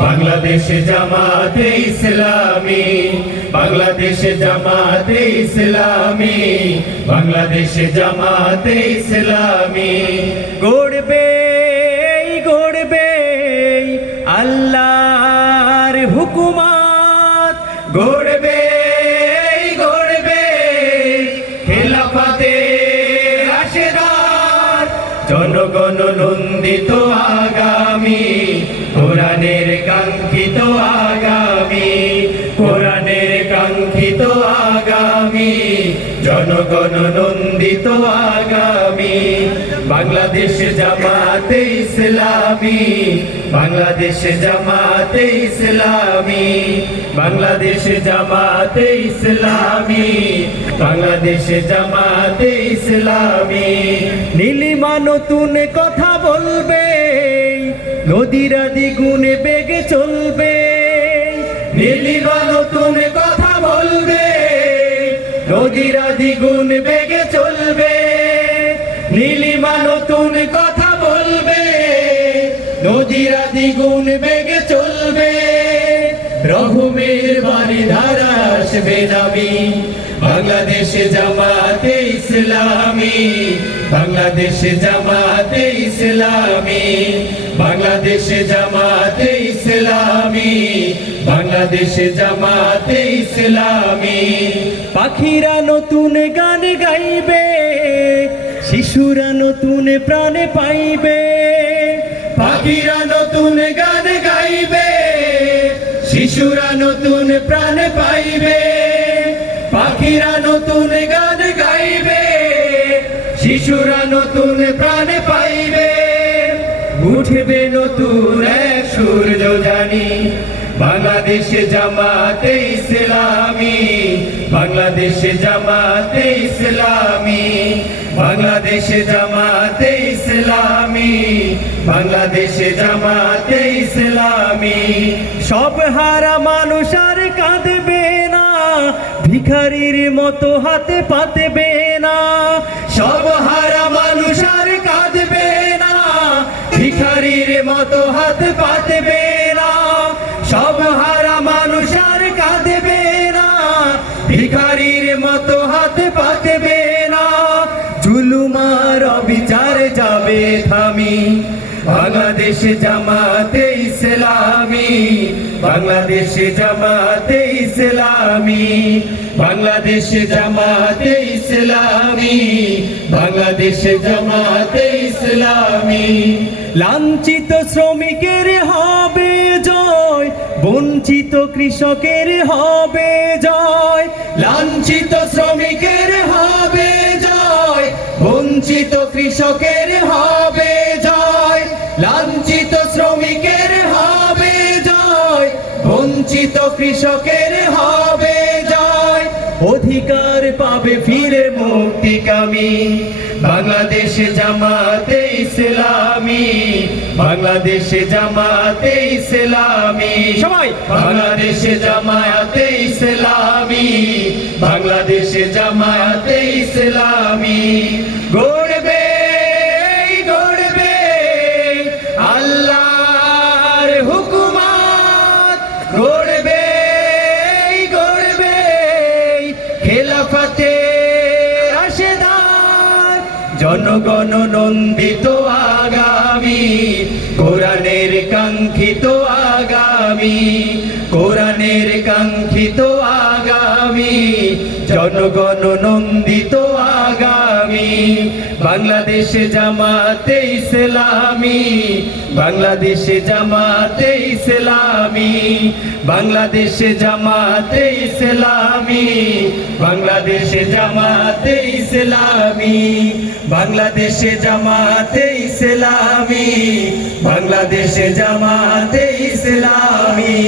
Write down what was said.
বাংলাদেশ জামাতে ইসলামী, বাংলাদেশ জামাতে ইসলামী, বাংলাদেশ জামাতে ইসলামী। গড়বে গড়বে আল্লাহর হুকুমত, গড়বে গড়বে খেলাফতে রাশেদার, জনগণ নন্দিত আগামী, কোরআনের কাঙ্ক্ষিত আগামী, কোরআনের কাঙ্ক্ষিত আগামী, জনগণ নন্দিত আগামী। বাংলাদেশ জামাতে ইসলামী, বাংলাদেশ জামাতে ইসলামী, বাংলাদেশ জামাতে ইসলামী, বাংলাদেশ জামাতে ইসলামী। নীলিমা নতুন কথা বলবে, নদীরা দ্বিগুণে বেগে চলবে। নীলিমা নতুন কথা বলবে, নদীরা দ্বিগুণ বেগে চলবে। নীলিমা নতুন কথা বলবে, নদীরা দ্বিগুণ বেগে চলবে। রঘুমের বাড়ি ধারা আসবে নামি, বাংলাদেশ জামাতে ইসলামী, বাংলাদেশ জামাতে ইসলামী, বাংলাদেশ জামাতে ইসলামী, বাংলাদেশ জামাতে ইসলামী। পাখিরা নতুন গান গাইবে, শিশুরা নতুন প্রাণ পাইবে। পাখিরা নতুন গান গাইবে, শিশুরা নতুন প্রাণ পাইবে। পাখিরা নতুন গান গাইবে, শিশুরা নতুন প্রাণ পাইবে। উঠবে নতুন এক সূর্য জানি, বাংলাদেশ জামাতে ইসলামী, বাংলাদেশ জামাতে ইসলামী, বাংলাদেশ জামাতে ইসলামী, বাংলাদেশ জামাতে ইসলামী। সব হারা মানুষ আর কাঁদবে না, ভিখারির মতো হাতে পাতবে না। সব হারা মানুষ আর কাঁদবে না, ভিখারির মতো হাত পাতবে না। সব হারা মানুষ আর কাঁদবে না, ভিখারির মতো হাত পাতবে না। জুলুমার অবিচার যাবে থামি, বাংলাদেশ জামাতে ইসলামী, বাংলাদেশ জামাতে ইসলামী, বাংলাদেশ জামাতে ইসলামী, বাংলাদেশ জামাতে ইসলামী। লাঞ্ছিত শ্রমিকের হবে জয়, বঞ্চিত কৃষকের হবে জয়। লাঞ্ছিত শ্রমিকের হবে জয়, বঞ্চিত কৃষকের হবে জয়। লাঞ্ছিত শ্রমিকের হবে জয়, বঞ্চিত কৃষকের হবে জয়। অধিকার পাবে ফিরে মুক্তিকামী, বাংলাদেশ জামাতে ইসলামী, বাংলাদেশ জামাতে ইসলামী। সবাই বাংলাদেশ জামাতে ইসলামী, বাংলাদেশ জামাতে ইসলামী। গড়বে গড়বে আল্লাহর হুকুমত, গড়বে গড়বে খেলাফতে রাশেদার, জনগণ নন্দিত আগামী, কোরআনের কাঙ্ক্ষিত আগামী, কোরআনের কাঙ্ক্ষিত আগামী, জনগণ নন্দিত আগামী। বাংলাদেশ জামাতে ইসলামী, বাংলাদেশ জামাতে ইসলামী, বাংলাদেশ জামাতে ইসলামী, বাংলাদেশ জামাতে ইসলামী, বাংলাদেশ জামাতে ইসলামী, বাংলাদেশ জামাতে ইসলামী।